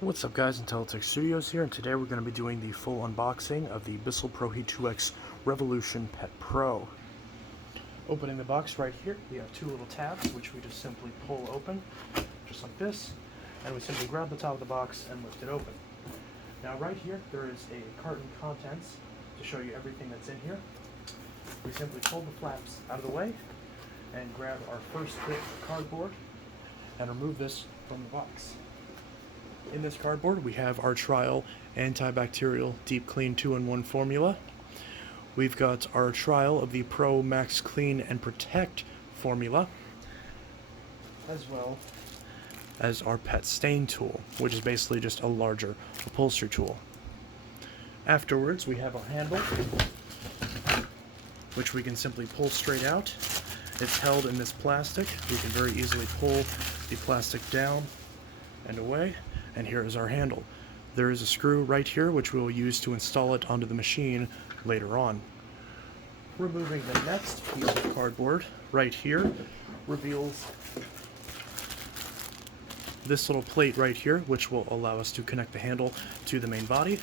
What's up guys, Intellitech Studios here, and today we're going to be doing the full unboxing of the Bissell ProHeat 2X Revolution Pet Pro. Opening the box right here, we have two little tabs which we just simply pull open, just like this, and we simply grab the top of the box and lift it open. Now right here there is a carton contents to show you everything that's in here. We simply pull the flaps out of the way and grab our first bit of cardboard and remove this from the box. In this cardboard, we have our trial antibacterial deep clean 2-in-1 formula. We've got our trial of the Pro Max Clean and Protect formula, as well as our pet stain tool, which is basically just a larger upholstery tool. Afterwards, we have our handle, which we can simply pull straight out. It's held in this plastic. We can very easily pull the plastic down and away. And here is our handle. There is a screw right here which we will use to install it onto the machine later on. Removing the next piece of cardboard right here reveals this little plate right here, which will allow us to connect the handle to the main body.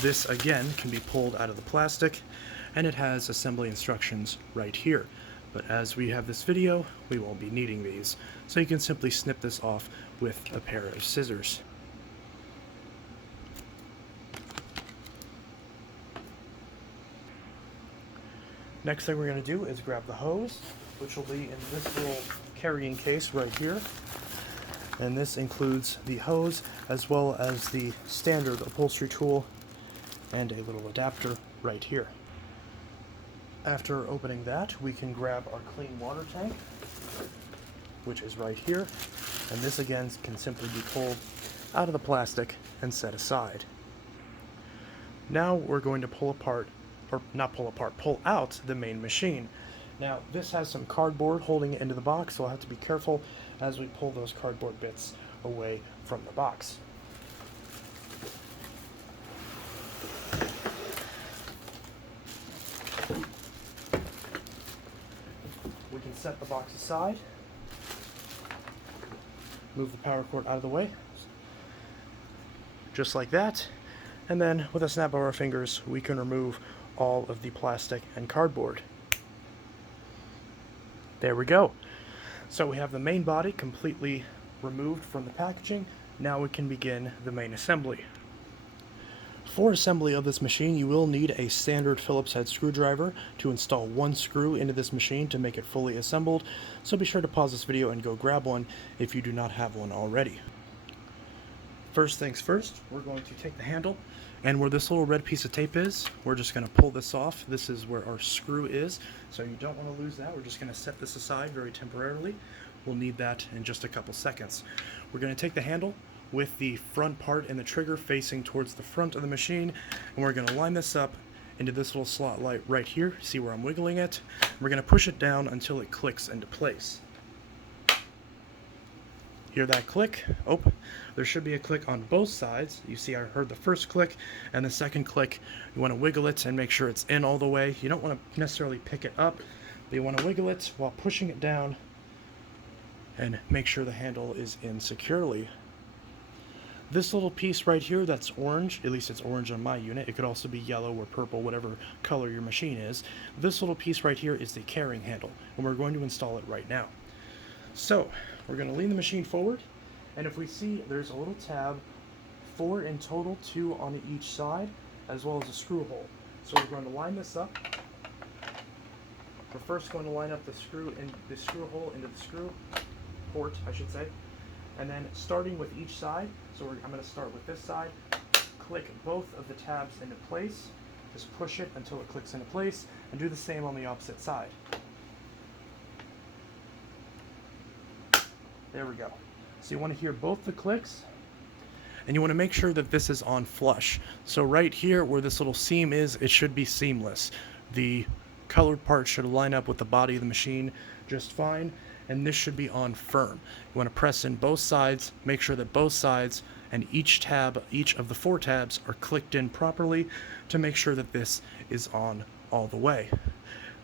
This again can be pulled out of the plastic, and it has assembly instructions right here. But as we have this video, we won't be needing these, so you can simply snip this off with a pair of scissors. Next thing we're going to do is grab the hose, which will be in this little carrying case right here. And this includes the hose as well as the standard upholstery tool and a little adapter right here. After opening that, we can grab our clean water tank, which is right here, and this again can simply be pulled out of the plastic and set aside. Now we're going to pull out the main machine. Now this has some cardboard holding it into the box, so I'll have to be careful as we pull those cardboard bits away from the box. We can set the box aside, move the power cord out of the way, just like that, and then with a snap of our fingers we can remove all of the plastic and cardboard. There we go. So we have the main body completely removed from the packaging. Now we can begin the main assembly. For assembly of this machine, you will need a standard Phillips head screwdriver to install one screw into this machine to make it fully assembled, so be sure to pause this video and go grab one if you do not have one already. First things first, we're going to take the handle, and where this little red piece of tape is, we're just going to pull this off. This is where our screw is, so you don't want to lose that. We're just going to set this aside very temporarily. We'll need that in just a couple seconds. We're going to take the handle with the front part and the trigger facing towards the front of the machine, and we're going to line this up into this little slot light right here. See where I'm wiggling it? We're going to push it down until it clicks into place. Hear that click? Oh, there should be a click on both sides. You see I heard the first click and the second click. You want to wiggle it and make sure it's in all the way. You don't want to necessarily pick it up, but you want to wiggle it while pushing it down and make sure the handle is in securely. This little piece right here that's orange, at least it's orange on my unit, it could also be yellow or purple, whatever color your machine is. This little piece right here is the carrying handle, and we're going to install it right now. So, we're going to lean the machine forward, and if we see there's a little tab, 4 in total, 2 on each side, as well as a screw hole. So we're going to line this up. We're first going to line up the screw hole into the screw port, I should say. And then starting with each side, so I'm going to start with this side, click both of the tabs into place, just push it until it clicks into place, and do the same on the opposite side. There we go. So you want to hear both the clicks, and you want to make sure that this is on flush. So right here where this little seam is, it should be seamless. The colored part should line up with the body of the machine just fine, and this should be on firm. You want to press in both sides, make sure that both sides and each of the 4 tabs are clicked in properly to make sure that this is on all the way.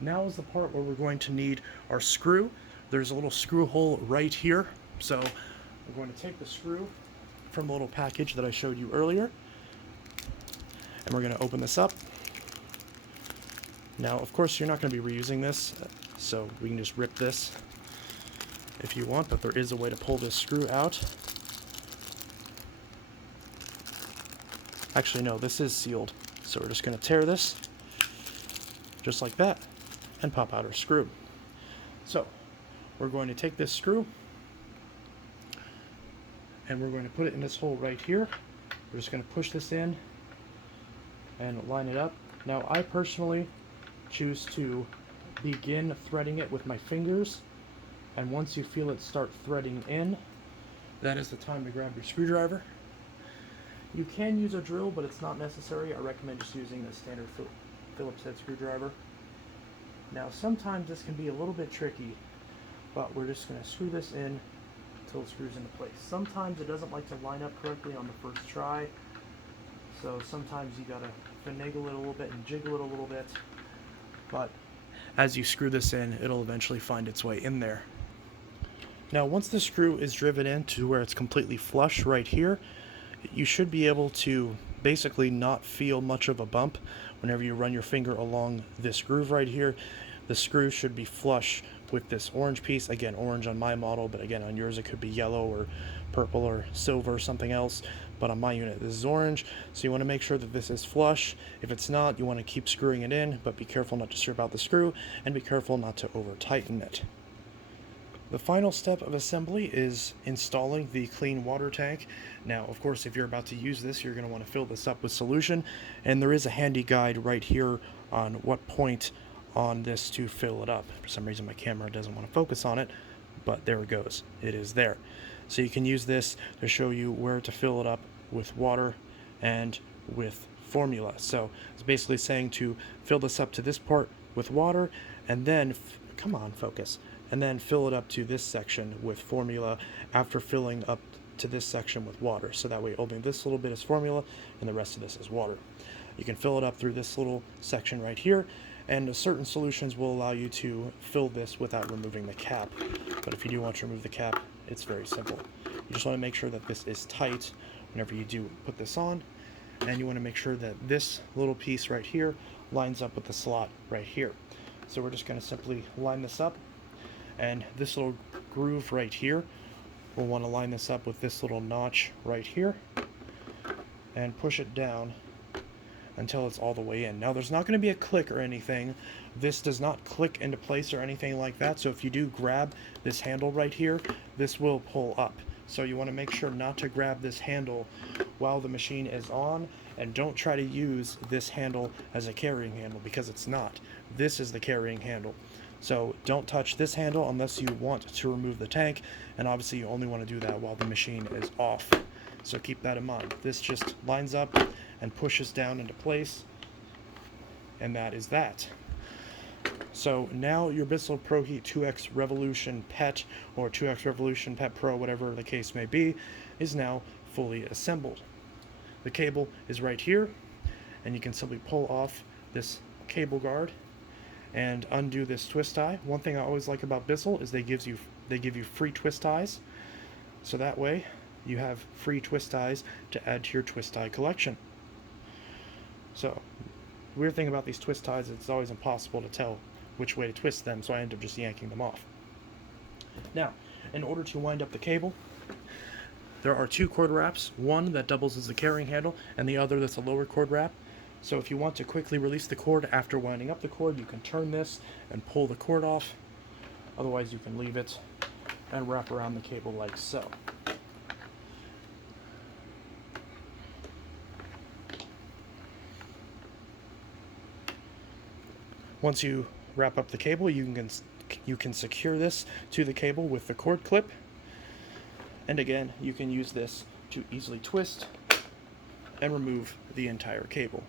Now is the part where we're going to need our screw. There's a little screw hole right here, so we're going to take the screw from the little package that I showed you earlier. And we're going to open this up. Now, of course, you're not going to be reusing this, so we can just rip this if you want, but there is a way to pull this screw out. Actually, no, this is sealed, so we're just going to tear this, just like that, and pop out our screw. So, we're going to take this screw, and we're going to put it in this hole right here. We're just going to push this in and line it up. Now, I personally choose to begin threading it with my fingers, and once you feel it start threading in, that is the time to grab your screwdriver. You can use a drill, but it's not necessary. I recommend just using the standard Phillips head screwdriver. Now, sometimes this can be a little bit tricky, but we're just going to screw this in until it screws into place. Sometimes it doesn't like to line up correctly on the first try, so sometimes you gotta finagle it a little bit and jiggle it a little bit, but as you screw this in, it'll eventually find its way in there. Now, once the screw is driven in to where it's completely flush right here, you should be able to basically not feel much of a bump whenever you run your finger along this groove right here. The screw should be flush with this orange piece. Again, orange on my model, but again on yours it could be yellow or purple or silver or something else. But on my unit this is orange, so you want to make sure that this is flush. If it's not, you want to keep screwing it in, but be careful not to strip out the screw and be careful not to over tighten it. The final step of assembly is installing the clean water tank. Now, of course, if you're about to use this, you're going to want to fill this up with solution, and there is a handy guide right here on what point on this to fill it up. For some reason my camera doesn't want to focus on it, but there it goes. It is there. So you can use this to show you where to fill it up with water and with formula. So it's basically saying to fill this up to this part with water, and then come on, focus, and then fill it up to this section with formula after filling up to this section with water. So that way only this little bit is formula and the rest of this is water. You can fill it up through this little section right here, and certain solutions will allow you to fill this without removing the cap. But if you do want to remove the cap, it's very simple. You just want to make sure that this is tight whenever you do put this on, and you want to make sure that this little piece right here lines up with the slot right here. So we're just going to simply line this up, and this little groove right here, we'll want to line this up with this little notch right here and push it down until it's all the way in. Now, there's not going to be a click or anything. This does not click into place or anything like that, so if you do grab this handle right here, this will pull up. So you want to make sure not to grab this handle while the machine is on, and don't try to use this handle as a carrying handle, because it's not. This is the carrying handle. So don't touch this handle unless you want to remove the tank, and obviously you only want to do that while the machine is off. So keep that in mind. This just lines up and pushes down into place, and that is that. So now your Bissell ProHeat 2X Revolution PET, or 2X Revolution PET Pro, whatever the case may be, is now fully assembled. The cable is right here, and you can simply pull off this cable guard and undo this twist tie. One thing I always like about Bissell is they give you free twist ties, so that way you have free twist ties to add to your twist tie collection. So, weird thing about these twist ties, it's always impossible to tell which way to twist them, so I end up just yanking them off. Now, in order to wind up the cable, there are two cord wraps, one that doubles as the carrying handle, and the other that's a lower cord wrap. So if you want to quickly release the cord after winding up the cord, you can turn this and pull the cord off. Otherwise, you can leave it and wrap around the cable like so. Once you wrap up the cable, you can secure this to the cable with the cord clip. And again, you can use this to easily twist and remove the entire cable.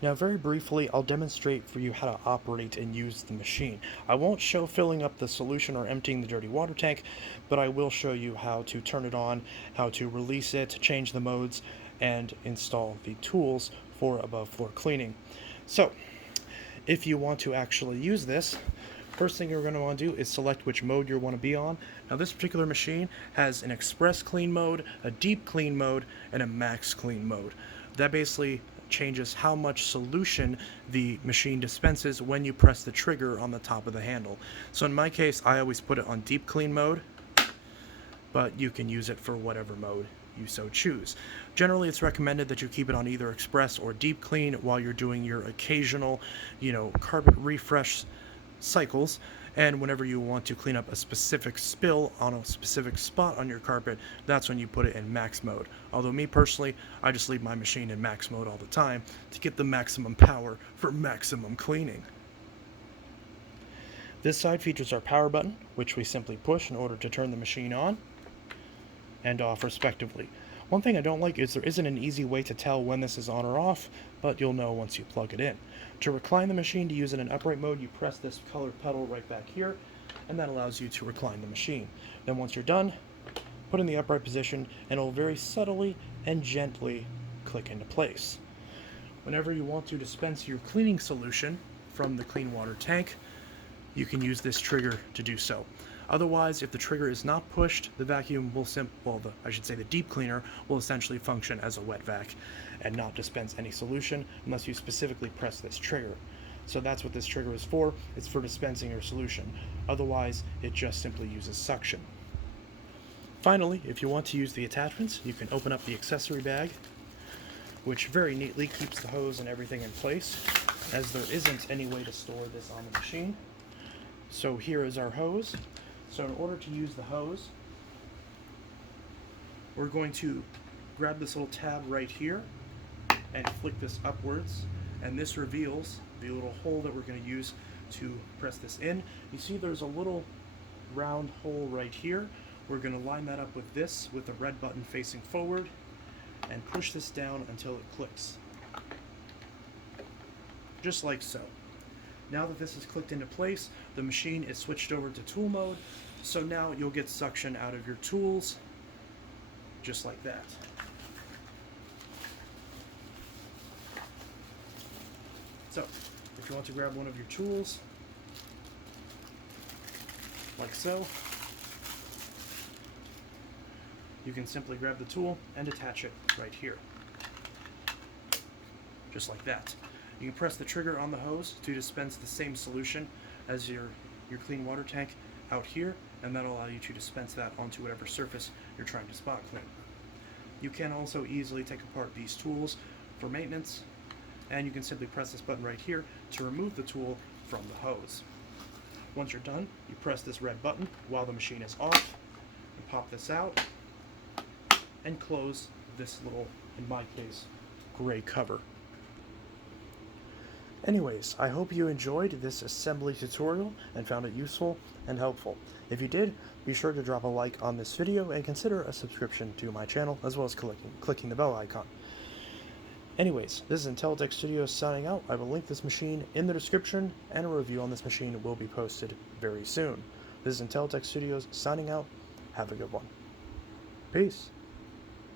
Now, very briefly, I'll demonstrate for you how to operate and use the machine. I won't show filling up the solution or emptying the dirty water tank, but I will show you how to turn it on, how to release it, change the modes, and install the tools for above floor cleaning. So, if you want to actually use this, First thing you're going to want to do is select which mode you want to be on. Now this particular machine has an express clean mode, a deep clean mode, and a max clean mode. That basically changes how much solution the machine dispenses when you press the trigger on the top of the handle. So in my case, I always put it on deep clean mode, but you can use it for whatever mode you so choose. Generally, it's recommended that you keep it on either express or deep clean while you're doing your occasional, carpet refresh cycles, and whenever you want to clean up a specific spill on a specific spot on your carpet, that's when you put it in max mode. Although me personally, I just leave my machine in max mode all the time to get the maximum power for maximum cleaning. This side features our power button, which we simply push in order to turn the machine on and off respectively. One thing I don't like is there isn't an easy way to tell when this is on or off, but you'll know once you plug it in. To recline the machine to use it in upright mode, you press this colored pedal right back here, and that allows you to recline the machine. Then once you're done, put in the upright position, and it'll very subtly and gently click into place. Whenever you want to dispense your cleaning solution from the clean water tank, you can use this trigger to do so. Otherwise, if the trigger is not pushed, the vacuum will the deep cleaner will essentially function as a wet vac and not dispense any solution unless you specifically press this trigger. So that's what this trigger is for. It's for dispensing your solution. Otherwise, it just simply uses suction. Finally, if you want to use the attachments, you can open up the accessory bag, which very neatly keeps the hose and everything in place, as there isn't any way to store this on the machine. So here is our hose. So in order to use the hose, we're going to grab this little tab right here and flick this upwards, and this reveals the little hole that we're going to use to press this in. You see there's a little round hole right here. We're going to line that up with this, with the red button facing forward, and push this down until it clicks. Just like so. Now that this is clicked into place, the machine is switched over to tool mode, so now you'll get suction out of your tools, just like that. So, if you want to grab one of your tools, like so, you can simply grab the tool and attach it right here, just like that. You can press the trigger on the hose to dispense the same solution as your clean water tank out here, and that'll allow you to dispense that onto whatever surface you're trying to spot clean. You can also easily take apart these tools for maintenance, and you can simply press this button right here to remove the tool from the hose. Once you're done, you press this red button while the machine is off, and pop this out, and close this little, in my case, gray cover. Anyways, I hope you enjoyed this assembly tutorial and found it useful and helpful. If you did, be sure to drop a like on this video and consider a subscription to my channel, as well as clicking the bell icon. Anyways, this is Intellitech Studios signing out. I will link this machine in the description, and a review on this machine will be posted very soon. This is Intellitech Studios signing out. Have a good one. Peace.